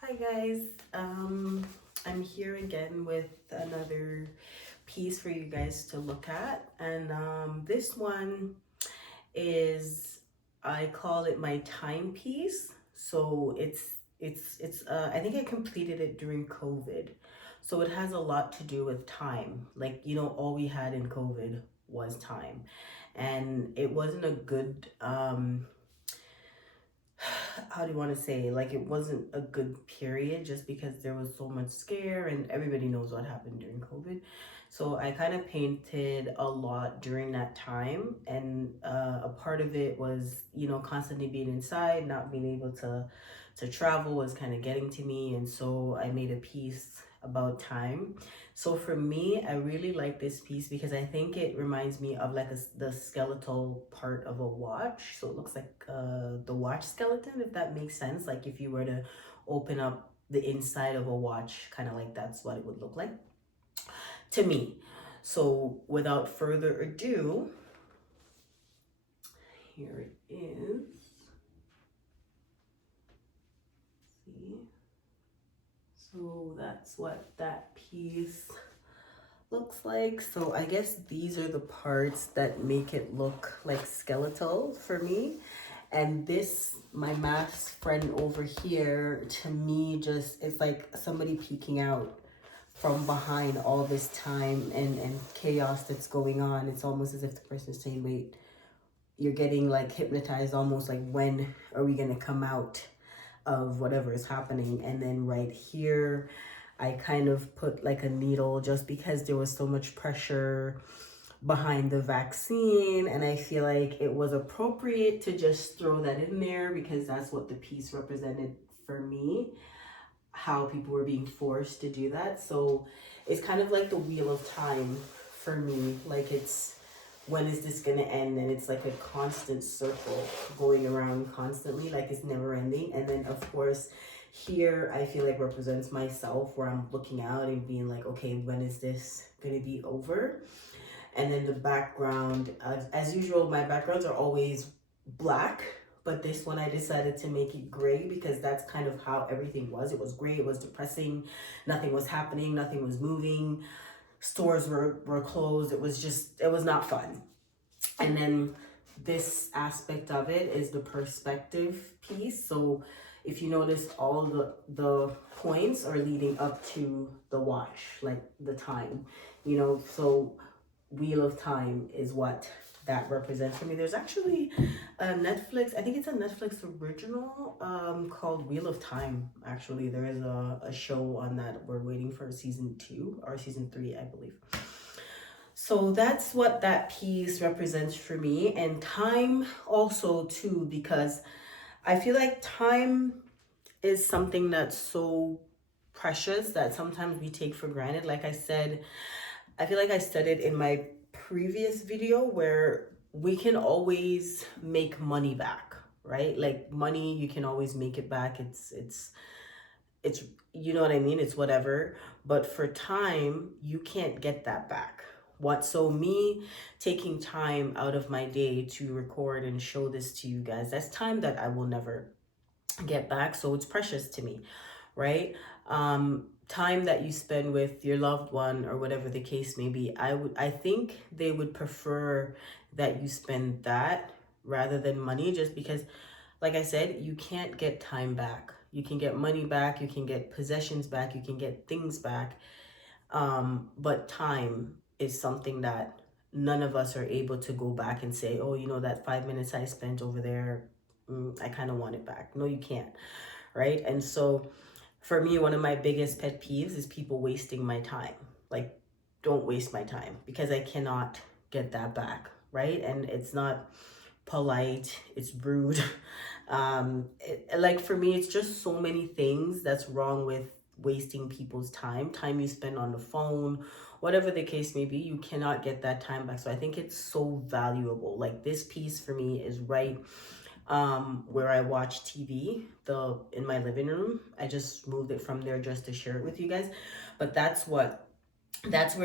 Hi guys, I'm here again with another piece for you guys to look at, and this one is, I call it my timepiece. So it's I think I completed it during COVID, so it has a lot to do with time. Like, all we had in COVID was time, and it wasn't a good how do you want to say, like, it wasn't a good period just because there was so much scare and everybody knows what happened during COVID. So I kind of painted a lot during that time, and a part of it was, constantly being inside, not being able to travel was kind of getting to me, and so I made a piece about time. So for me, I really like this piece because I think it reminds me of like the skeletal part of a watch. So it looks like the watch skeleton, if that makes sense. Like if you were to open up the inside of a watch, kind of like that's what it would look like to me. So without further ado, here it is. See? So that's what that piece looks like. So I guess these are the parts that make it look like skeletal for me. And this, my mask friend over here, to me, just, it's like somebody peeking out from behind all this time and chaos that's going on. It's almost as if the person's saying, wait, you're getting like hypnotized, almost like, when are we gonna come out of whatever is happening? And then right here, I kind of put like a needle just because there was so much pressure behind the vaccine, and I feel like it was appropriate to just throw that in there because that's what the piece represented for me, how people were being forced to do that. So it's kind of like the wheel of time for me. Like, it's, when is this gonna end? And it's like a constant circle going around constantly, like it's never ending. And then of course here, I feel like represents myself, where I'm looking out and being like, okay, when is this gonna be over? And then the background, as usual, my backgrounds are always black, but this one I decided to make it gray because that's kind of how everything was. It was gray, it was depressing, nothing was happening, nothing was moving, stores were closed. It was just, it was not fun. And then this aspect of it is the perspective piece. So if you notice, all the points are leading up to the watch, like the time, so Wheel of Time is what that represents for me. There's actually a Netflix, I think it's a Netflix original, called Wheel of Time. Actually, there is a show on that. We're waiting for season 2 or season 3, I believe. So that's what that piece represents for me, and time also too, because I feel like time is something that's so precious that sometimes we take for granted. Like I said, I feel like I said it in my previous video, where we can always make money back, right? Like money, you can always make it back. It's you know what I mean? It's whatever. But for time, you can't get that back. What so me taking time out of my day to record and show this to you guys, that's time that I will never get back. So it's precious to me, right? Time that you spend with your loved one or whatever the case may be, I think they would prefer that you spend that rather than money, just because, like I said, you can't get time back. You can get money back, you can get possessions back, you can get things back, but time is something that none of us are able to go back and say, oh, that 5 minutes I spent over there, I kind of want it back. No, you can't, right? And so for me, one of my biggest pet peeves is people wasting my time. Like, don't waste my time, because I cannot get that back, right? And it's not polite, it's rude. Like for me, it's just so many things that's wrong with wasting people's time you spend on the phone, whatever the case may be. You cannot get that time back. So I think it's so valuable. Like, this piece for me is right where I watch TV, in my living room. I just moved it from there just to share it with you guys. But that's where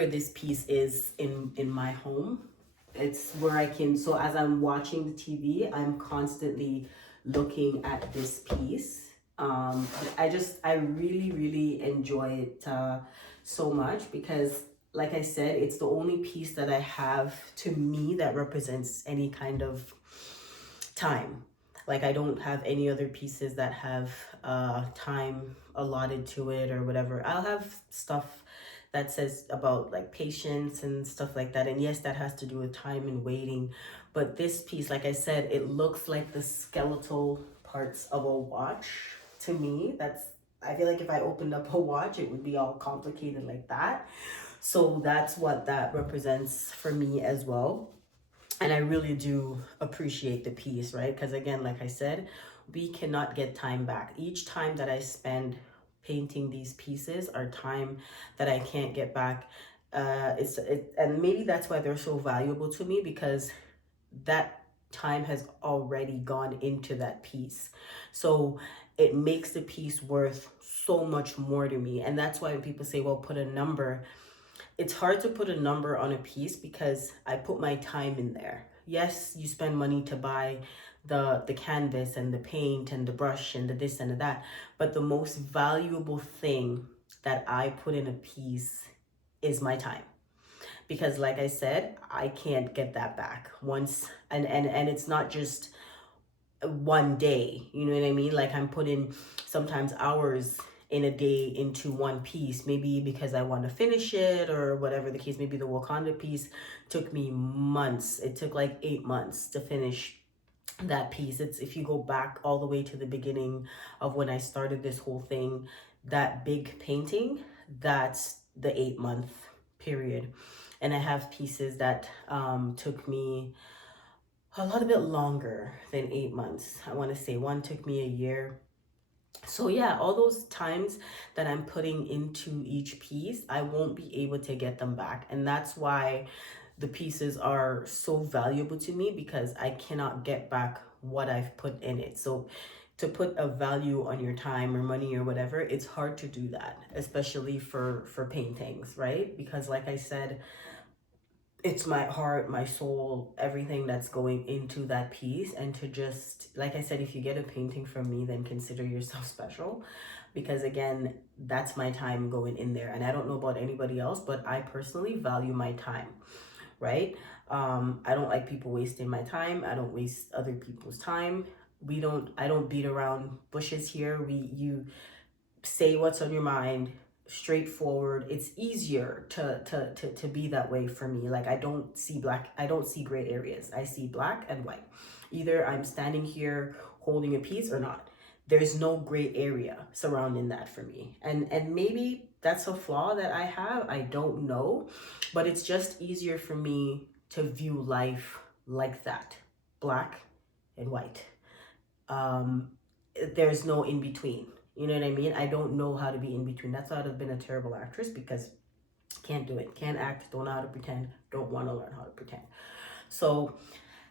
this piece is in my home. It's where I can, as I'm watching the TV, I'm constantly looking at this piece, I really enjoy it so much because, like I said, it's the only piece that I have to me that represents any kind of time. Like, I don't have any other pieces that have time allotted to it or whatever. I'll have stuff that says about like patience and stuff like that. And yes, that has to do with time and waiting. But this piece, like I said, it looks like the skeletal parts of a watch to me. I feel like if I opened up a watch, it would be all complicated like that. So that's what that represents for me as well. And I really do appreciate the piece, right? Because again, like I said, we cannot get time back. Each time that I spend painting these pieces are time that I can't get back. And maybe that's why they're so valuable to me, because that time has already gone into that piece. So it makes the piece worth so much more to me. And that's why when people say, well, put a number, it's hard to put a number on a piece because I put my time in there. Yes, you spend money to buy the canvas and the paint and the brush and the this and the that, but the most valuable thing that I put in a piece is my time. Because like I said, I can't get that back once. And it's not just one day, you know what I mean? Like, I'm putting sometimes hours in a day into one piece, maybe because I want to finish it or whatever the case. Maybe the Wakanda piece took me months. It took like 8 months to finish that piece. It's, if you go back all the way to the beginning of when I started this whole thing, that big painting, that's the 8 month period. And I have pieces that took me a little bit longer than 8 months. I want to say one took me a year. So yeah, all those times that I'm putting into each piece, I won't be able to get them back. And that's why the pieces are so valuable to me, because I cannot get back what I've put in it. So to put a value on your time or money or whatever, it's hard to do that, especially for paintings, right? Because like I said, it's my heart, my soul, everything that's going into that piece. And to just, like I said, if you get a painting from me, then consider yourself special, because again, that's my time going in there. And I don't know about anybody else, but I personally value my time, right? I don't like people wasting my time. I don't waste other people's time. I don't beat around bushes here. You say what's on your mind, straightforward. It's easier to be that way for me. Like, I don't see gray areas. I see black and white. Either I'm standing here holding a piece or not. There's no gray area surrounding that for me. And maybe that's a flaw that I have, I don't know, but it's just easier for me to view life like that, black and white. um there's no in between. You know what I mean? I don't know how to be in between. That's why I'd have been a terrible actress, because can't do it, can't act, don't know how to pretend, don't want to learn how to pretend. So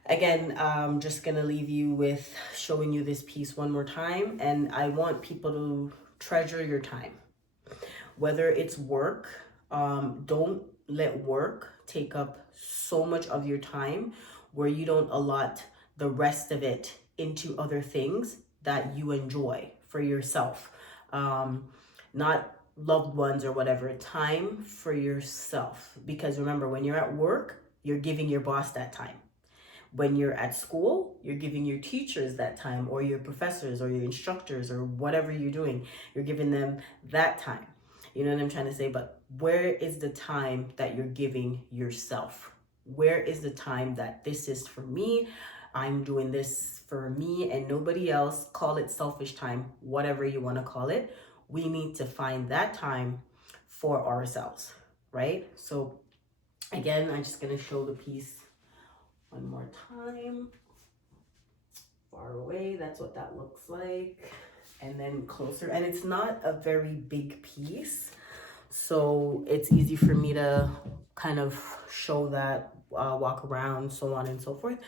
again, I'm just gonna leave you with showing you this piece one more time, and I want people to treasure your time, whether it's work. Don't let work take up so much of your time where you don't allot the rest of it into other things that you enjoy for yourself. Not loved ones or whatever, time for yourself. Because remember, when you're at work, you're giving your boss that time. When you're at school, you're giving your teachers that time, or your professors or your instructors or whatever you're doing, you're giving them that time. You know what I'm trying to say? But where is the time that you're giving yourself? Where is the time that this is for me? I'm doing this for me and nobody else. Call it selfish time, whatever you want to call it. We need to find that time for ourselves, right? So again, I'm just going to show the piece one more time. Far away, that's what that looks like. And then closer, and it's not a very big piece, so it's easy for me to kind of show that, walk around, so on and so forth.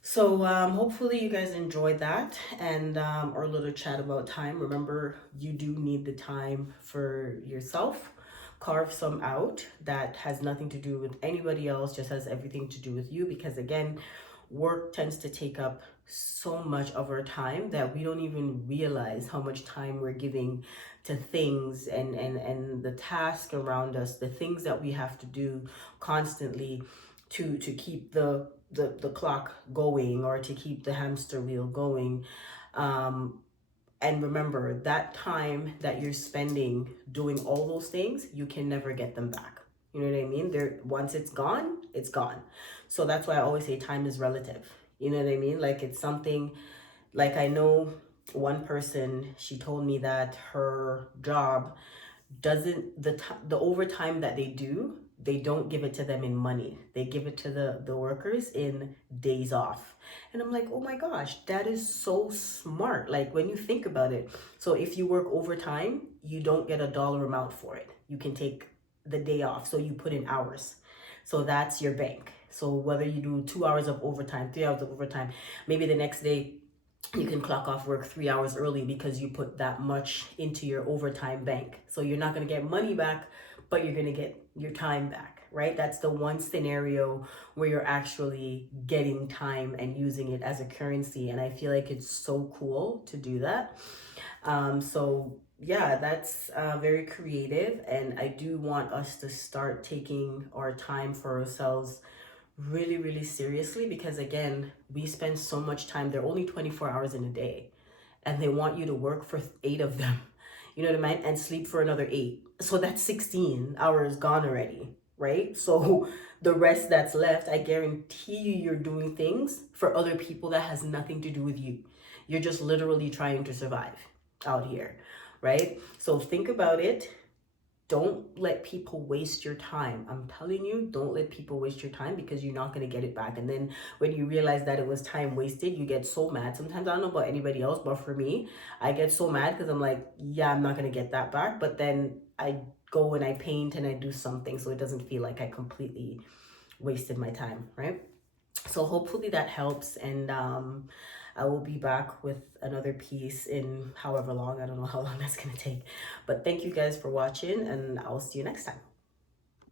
So hopefully you guys enjoyed that, and our little chat about time. Remember, you do need the time for yourself. Carve some out that has nothing to do with anybody else, just has everything to do with you, because again, work tends to take up so much of our time that we don't even realize how much time we're giving to things and the task around us, the things that we have to do constantly to keep the clock going, or to keep the hamster wheel going. um and remember, that time that you're spending doing all those things, you can never get them back. You know what I mean? There, once it's gone, it's gone. So that's why I always say time is relative. You know what I mean? Like, it's something, like, I know one person, she told me that her job doesn't, the overtime that they do, they don't give it to them in money. They give it to the workers in days off. And I'm like, oh my gosh, that is so smart. Like, when you think about it, so if you work overtime, you don't get a dollar amount for it. You can take the day off, so you put in hours, so that's your bank. So whether you do 2 hours of overtime, 3 hours of overtime, maybe the next day you can clock off work 3 hours early because you put that much into your overtime bank. So you're not going to get money back, but you're going to get your time back, right? That's the one scenario where you're actually getting time and using it as a currency. And I feel like it's so cool to do that. So yeah, that's very creative. And I do want us to start taking our time for ourselves really, really seriously, because again, we spend so much time. They're only 24 hours in a day, and they want you to work for 8 of them. You know what I mean? And sleep for another 8. So that's 16 hours gone already, right? So the rest that's left, I guarantee you, you're doing things for other people that has nothing to do with you. You're just literally trying to survive out here, right? So think about it. Don't let people waste your time. I'm telling you, don't let people waste your time, because you're not going to get it back. And then when you realize that it was time wasted, you get so mad. Sometimes, I don't know about anybody else, but for me, I get so mad because I'm like, yeah, I'm not going to get that back. But then I go and I paint and I do something so it doesn't feel like I completely wasted my time, right? So hopefully that helps. And I will be back with another piece in however long. I don't know how long that's going to take. But thank you guys for watching, and I'll see you next time.